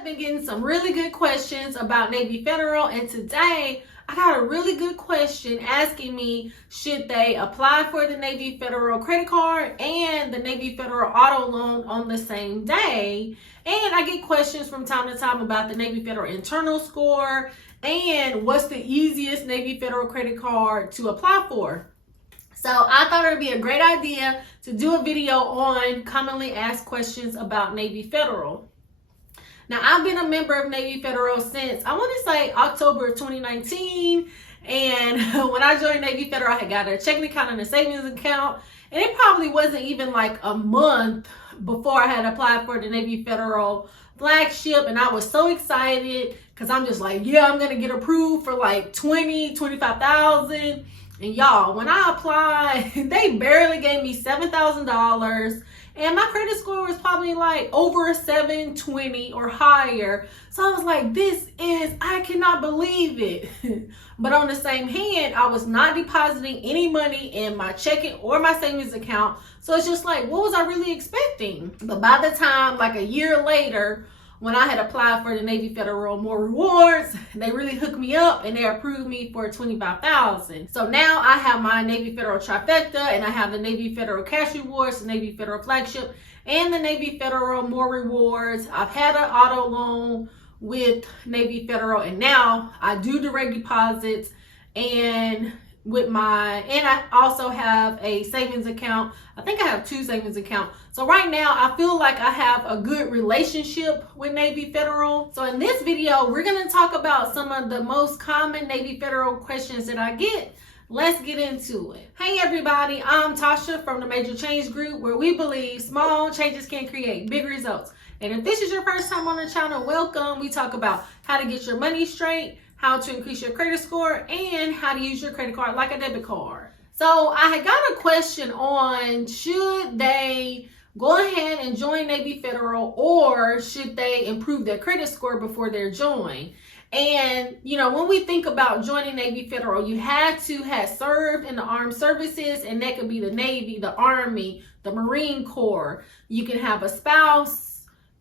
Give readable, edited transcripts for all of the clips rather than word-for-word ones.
I've been getting some really good questions about Navy Federal, and today I got a really good question asking me, should they apply for the Navy Federal credit card and the Navy Federal auto loan on the same day? And I get questions from time to time about the Navy Federal internal score and what's the easiest Navy Federal credit card to apply for. So I thought it would be a great idea to do a video on commonly asked questions about Navy Federal. Now, I've been a member of Navy Federal since, I want to say, October of 2019. And when I joined Navy Federal, I had got a checking account and a savings account. And it probably wasn't even like a month before I had applied for the Navy Federal Flagship. And I was so excited because I'm just like, yeah, I'm going to get approved for like $25,000. And y'all, when I applied, they barely gave me $7,000. And my credit score was probably like over a 720 or higher. So I was like, I cannot believe it. But on the same hand, I was not depositing any money in my checking or my savings account. So it's just like, what was I really expecting? But by the time, like a year later, when I had applied for the Navy Federal More Rewards, they really hooked me up and they approved me for $25,000. So now I have my Navy Federal trifecta, and I have the Navy Federal Cash Rewards, the Navy Federal Flagship, and the Navy Federal More Rewards. I've had an auto loan with Navy Federal, and now I do direct deposits and I also have a savings account. I think I have 2 savings accounts. So right now I feel like I have a good relationship with Navy Federal. So in this video, we're going to talk about some of the most common Navy Federal questions that I get. Let's get into it. Hey everybody, I'm Tasha from the Major Change Group, where we believe small changes can create big results. And if this is your first time on the channel, welcome. We talk about how to get your money straight, how to increase your credit score, and how to use your credit card like a debit card. So I had got a question on, should they go ahead and join Navy Federal, or should they improve their credit score before they're joined? And, you know, when we think about joining Navy Federal, you had to have served in the armed services, and that could be the Navy, the Army, the Marine Corps. You can have a spouse.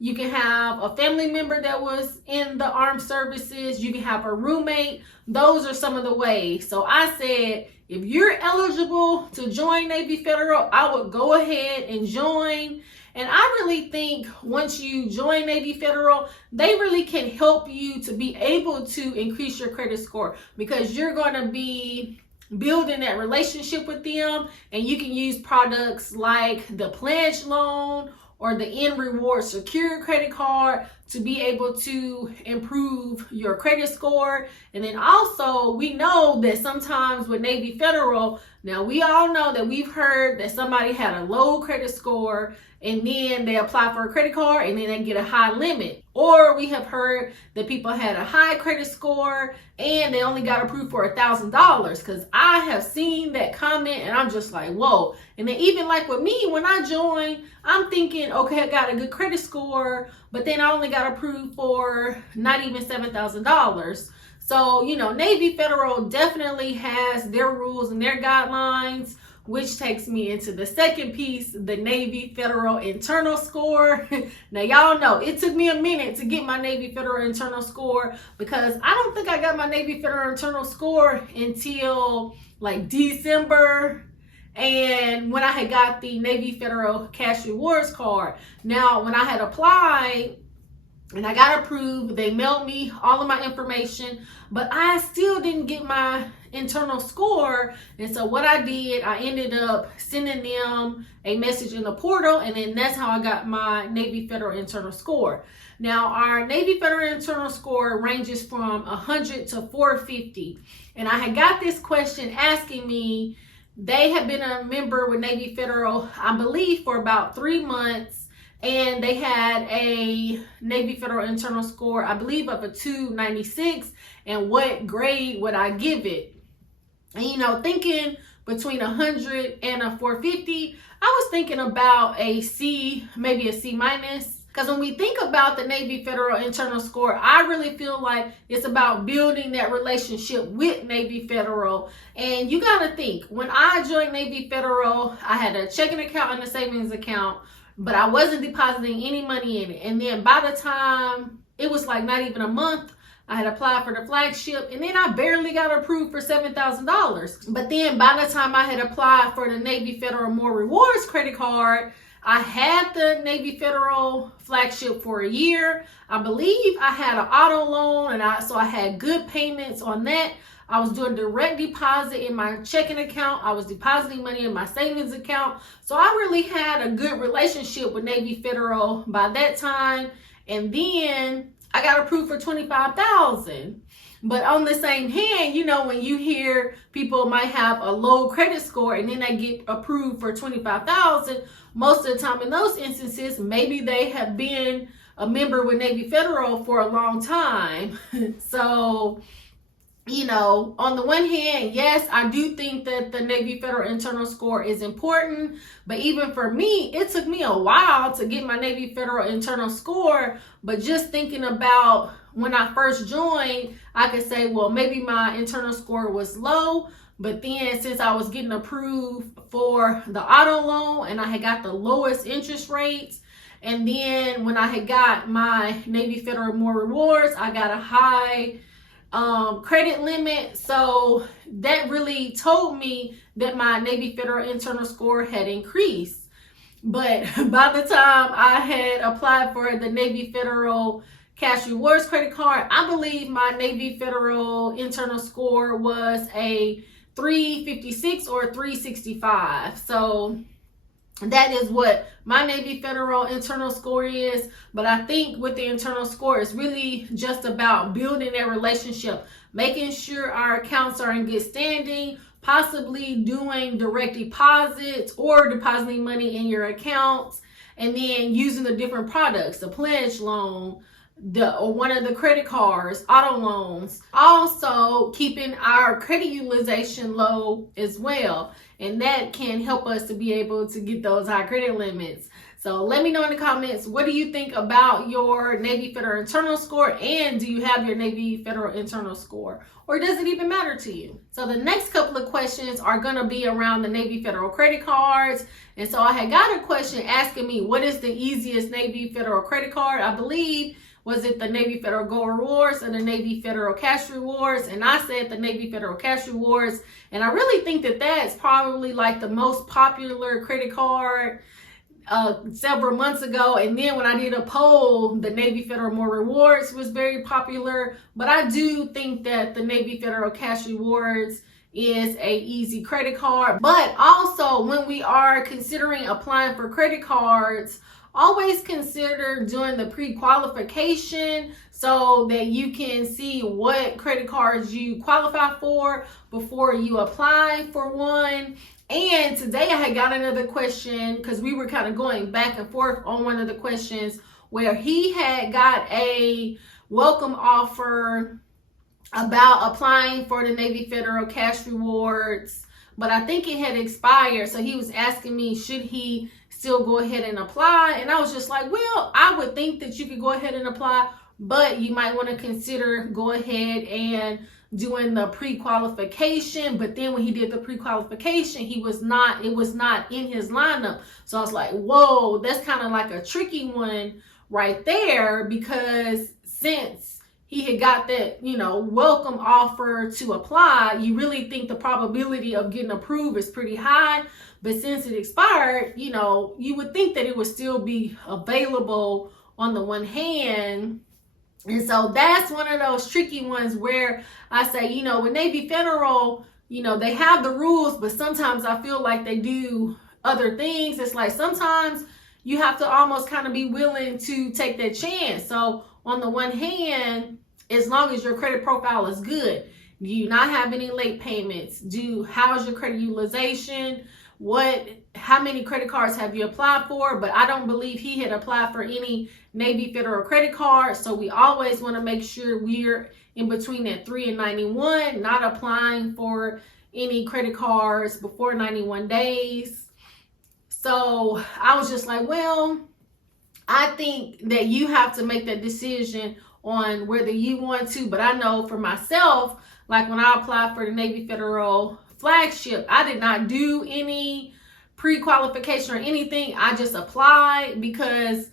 You can have a family member that was in the armed services. You can have a roommate. Those are some of the ways. So I said, if you're eligible to join Navy Federal, I would go ahead and join. And I really think once you join Navy Federal, they really can help you to be able to increase your credit score, because you're going to be building that relationship with them, and you can use products like the pledge loan or the N Reward Secure credit card to be able to improve your credit score. And then also, we know that sometimes with Navy Federal, now we all know that we've heard that somebody had a low credit score and then they apply for a credit card and then they get a high limit. Or we have heard that people had a high credit score and they only got approved for $1,000, because I have seen that comment and I'm just like, whoa. And then even like with me, when I joined, I'm thinking, okay, I got a good credit score, but then I only got approved for not even $7,000. So, you know, Navy Federal definitely has their rules and their guidelines, which takes me into the second piece, the Navy Federal internal score. Now, y'all know it took me a minute to get my Navy Federal internal score, because I don't think I got my Navy Federal internal score until like December. And when I had got the Navy Federal Cash Rewards card. Now, when I had applied and I got approved, they mailed me all of my information, but I still didn't get my internal score. And so what I did, I ended up sending them a message in the portal, and then that's how I got my Navy Federal internal score. Now, our Navy Federal internal score ranges from 100 to 450. And I had got this question asking me, they have been a member with Navy Federal, I believe, for about 3 months. And they had a Navy Federal internal score, I believe, of a 296. And what grade would I give it? And, you know, thinking between 100 and a 450, I was thinking about a C, maybe a C minus. Because when we think about the Navy Federal internal score, I really feel like it's about building that relationship with Navy Federal. And you got to think, when I joined Navy Federal, I had a checking account and a savings account, but I wasn't depositing any money in it. And then by the time it was like not even a month. I had applied for the Flagship, and then I barely got approved for $7,000. But then by the time I had applied for the Navy Federal More Rewards credit card, I had the Navy Federal Flagship for a year. I believe I had an auto loan, and so I had good payments on that. I was doing direct deposit in my checking account. I was depositing money in my savings account. So I really had a good relationship with Navy Federal by that time. And then I got approved for $25,000. But on the same hand, you know, when you hear people might have a low credit score and then they get approved for $25,000, most of the time in those instances, maybe they have been a member with Navy Federal for a long time. So, you know, on the one hand, yes, I do think that the Navy Federal internal score is important. But even for me, it took me a while to get my Navy Federal internal score. But just thinking about when I first joined, I could say, well, maybe my internal score was low. But then since I was getting approved for the auto loan and I had got the lowest interest rates, and then when I had got my Navy Federal More Rewards, I got a high credit limit. So that really told me that my Navy Federal internal score had increased. But by the time I had applied for the Navy Federal Cash Rewards credit card, I believe my Navy Federal internal score was a 356 or 365. So that is what my Navy Federal internal score is. But I think with the internal score, it's really just about building that relationship, making sure our accounts are in good standing, possibly doing direct deposits or depositing money in your accounts, and then using the different products, the pledge loan, or one of the credit cards, auto loans. Also keeping our credit utilization low as well. And that can help us to be able to get those high credit limits. So let me know in the comments, what do you think about your Navy Federal internal score? And do you have your Navy Federal internal score? Or does it even matter to you? So the next couple of questions are going to be around the Navy Federal credit cards. And so I had got a question asking me, what is the easiest Navy Federal credit card? I believe, was it the Navy Federal Gold Rewards or the Navy Federal Cash Rewards? And I said the Navy Federal Cash Rewards. And I really think that that's probably like the most popular credit card several months ago. And then when I did a poll, the Navy Federal More Rewards was very popular. But I do think that the Navy Federal Cash Rewards is a easy credit card. But also when we are considering applying for credit cards, always consider doing the pre-qualification so that you can see what credit cards you qualify for before you apply for one. And today I had got another question because we were kind of going back and forth on one of the questions where he had got a welcome offer about applying for the Navy Federal Cash Rewards, but I think it had expired. So he was asking me, should he still go ahead and apply? And I was just like, well, I would think that you could go ahead and apply, but you might want to consider go ahead and doing the pre-qualification. But then when he did the pre-qualification, it was not in his lineup. So I was like, whoa, that's kind of like a tricky one right there, because since he had got that, you know, welcome offer to apply, you really think the probability of getting approved is pretty high. But since it expired, you know, you would think that it would still be available on the one hand. And so that's one of those tricky ones where I say, you know, with Navy Federal, you know, they have the rules, but sometimes I feel like they do other things. It's like sometimes you have to almost kind of be willing to take that chance. So on the one hand, as long as your credit profile is good, do you not have any late payments? How's your credit utilization? How many credit cards have you applied for? But I don't believe he had applied for any Navy Federal credit cards. So we always want to make sure we're in between that 3 and 91, not applying for any credit cards before 91 days. So I was just like, well, I think that you have to make that decision on whether you want to. But I know for myself, like when I applied for the Navy Federal Flagship, I did not do any pre-qualification or anything. I just applied because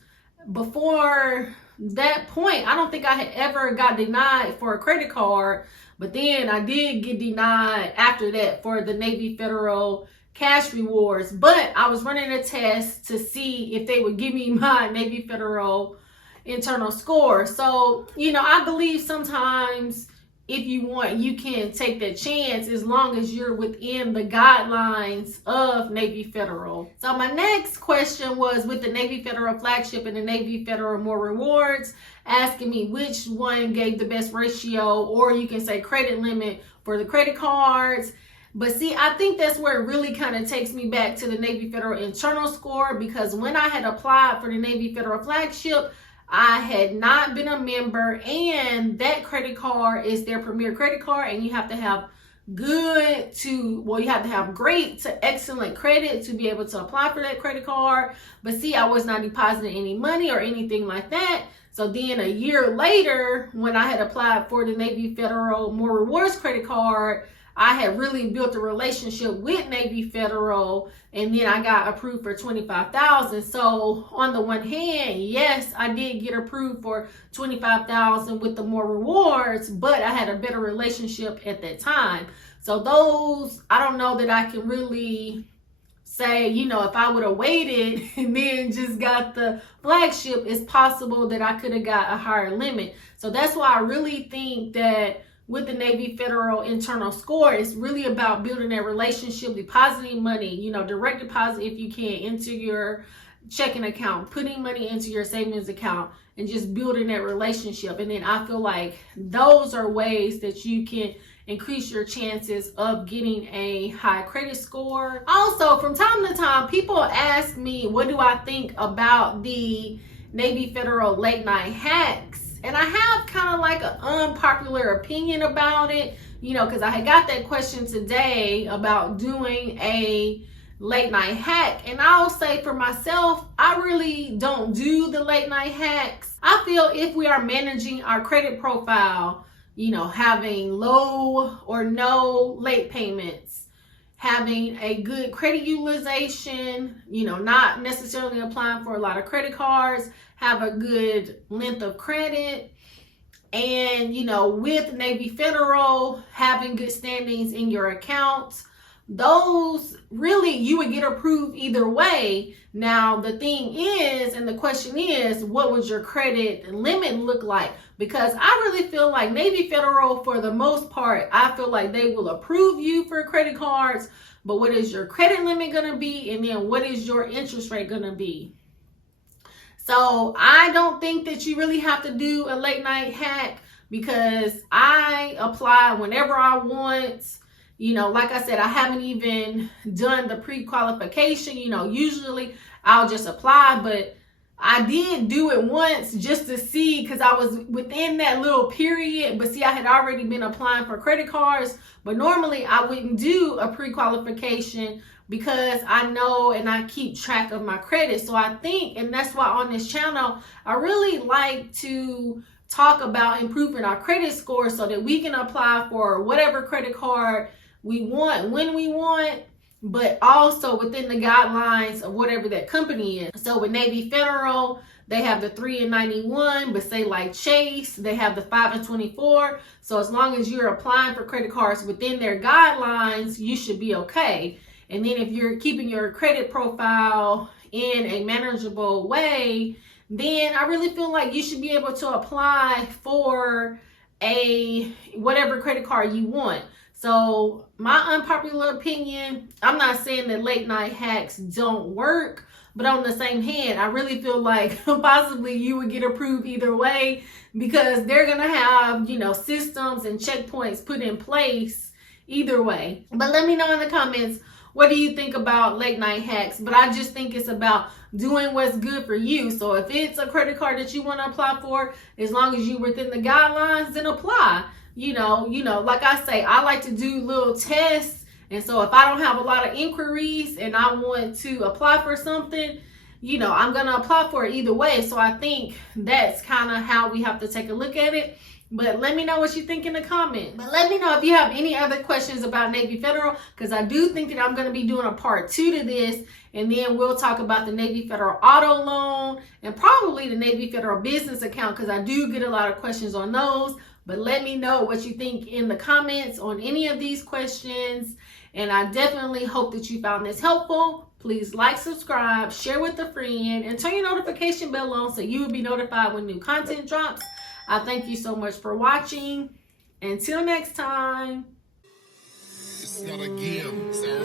before that point, I don't think I had ever got denied for a credit card, but then I did get denied after that for the Navy Federal cash rewards. But I was running a test to see if they would give me my Navy Federal internal score. So, I believe sometimes if you want, you can take that chance as long as you're within the guidelines of Navy Federal. So my next question was with the Navy Federal Flagship and the Navy Federal More Rewards, asking me which one gave the best ratio, or you can say credit limit for the credit cards. But see, I think that's where it really kind of takes me back to the Navy Federal internal score, because when I had applied for the Navy Federal Flagship, I had not been a member, and that credit card is their premier credit card, and you have to have you have to have great to excellent credit to be able to apply for that credit card. But see, I was not depositing any money or anything like that. So then a year later, when I had applied for the Navy Federal More Rewards credit card, I had really built a relationship with Navy Federal, and then I got approved for $25,000. So on the one hand, yes, I did get approved for $25,000 with the More Rewards, but I had a better relationship at that time. So those, I don't know that I can really say, if I would have waited and then just got the Flagship, it's possible that I could have got a higher limit. So that's why I really think that with the Navy Federal internal score, it's really about building that relationship, depositing money, direct deposit if you can into your checking account, putting money into your savings account, and just building that relationship. And then I feel like those are ways that you can increase your chances of getting a high credit score. Also, from time to time, people ask me, what do I think about the Navy Federal late night hacks? And I have kind of like an unpopular opinion about it, because I had got that question today about doing a late night hack. And I'll say for myself, I really don't do the late night hacks. I feel if we are managing our credit profile, having low or no late payments, having a good credit utilization, not necessarily applying for a lot of credit cards, have a good length of credit, and with Navy Federal, having good standings in your accounts, those really, you would get approved either way. Now the thing is, and the question is, what would your credit limit look like? Because I really feel like Navy Federal, for the most part, I feel like they will approve you for credit cards, but what is your credit limit going to be? And then what is your interest rate going to be? So I don't think that you really have to do a late night hack, because I apply whenever I want. Like I said, I haven't even done the pre-qualification. Usually I'll just apply, but I did do it once just to see, because I was within that little period. But see, I had already been applying for credit cards, but normally I wouldn't do a pre-qualification because I know and I keep track of my credit. So I think, and that's why on this channel, I really like to talk about improving our credit score so that we can apply for whatever credit card we want when we want, but also within the guidelines of whatever that company is. So with Navy Federal, they have the 3 and 91, but say like Chase, they have the 5 and 24. So as long as you're applying for credit cards within their guidelines, you should be okay. And then if you're keeping your credit profile in a manageable way, then I really feel like you should be able to apply for whatever credit card you want. So my unpopular opinion, I'm not saying that late night hacks don't work, but on the same hand, I really feel like possibly you would get approved either way, because they're going to have, systems and checkpoints put in place either way. But let me know in the comments, what do you think about late night hacks? But I just think it's about doing what's good for you. So if it's a credit card that you want to apply for, as long as you're within the guidelines, then apply. Like I say, I like to do little tests. And so if I don't have a lot of inquiries and I want to apply for something, I'm going to apply for it either way. So I think that's kind of how we have to take a look at it. But let me know what you think in the comments. But let me know if you have any other questions about Navy Federal, because I do think that I'm going to be doing a part 2 to this. And then we'll talk about the Navy Federal auto loan and probably the Navy Federal business account, because I do get a lot of questions on those. But let me know what you think in the comments on any of these questions. And I definitely hope that you found this helpful. Please like, subscribe, share with a friend, and turn your notification bell on so you will be notified when new content drops. I thank you so much for watching. Until next time. It's not a game, it's a